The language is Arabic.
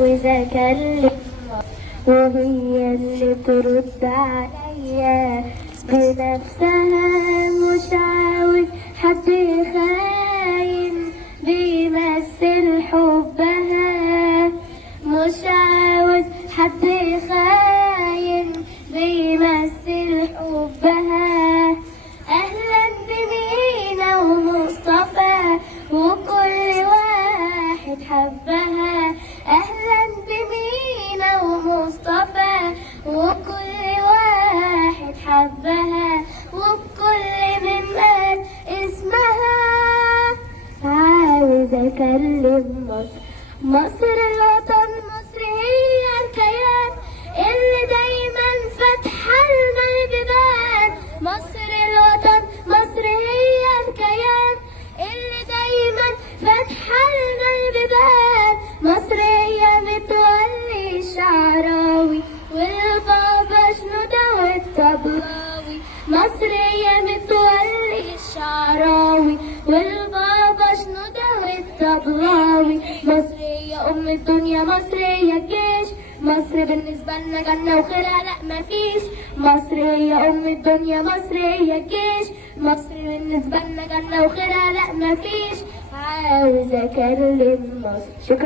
عاوز اكلم وهي اللي ترد عليا بنفسها، مش عاوز حد خاين بيمثل حبها، مش عاوز حد خاين بيمثل حبها. اهلا بمينا ومصطفى وكل واحد حبها، اهلا بمينا ومصطفى وكل واحد حبها، وبكل من قال اسمها. عاوز اكلم مصر، مصر الوطن، مصر هي الكيان اللي دايما فاتحة لنا البيبان. مصر الوطن، مصر هي الكيان اللي دايما فاتحة لنا البيبان. مصر هي متولي الشعراوي والبابا شنودة والطبلاوي، مصر هي متولي الشعراوي والبابا شنودة والطبلاوي. مصر هي أم الدنيا، مصر هي الجيش، مصر بالنسبة لنا جنة وخيرها لأ مفيش. مصر هي أم الدنيا، مصر هي الجيش، مصر بالنسبة لنا جنة وخيرها لأ مفيش. عاوز أكلم مصر. شكرا.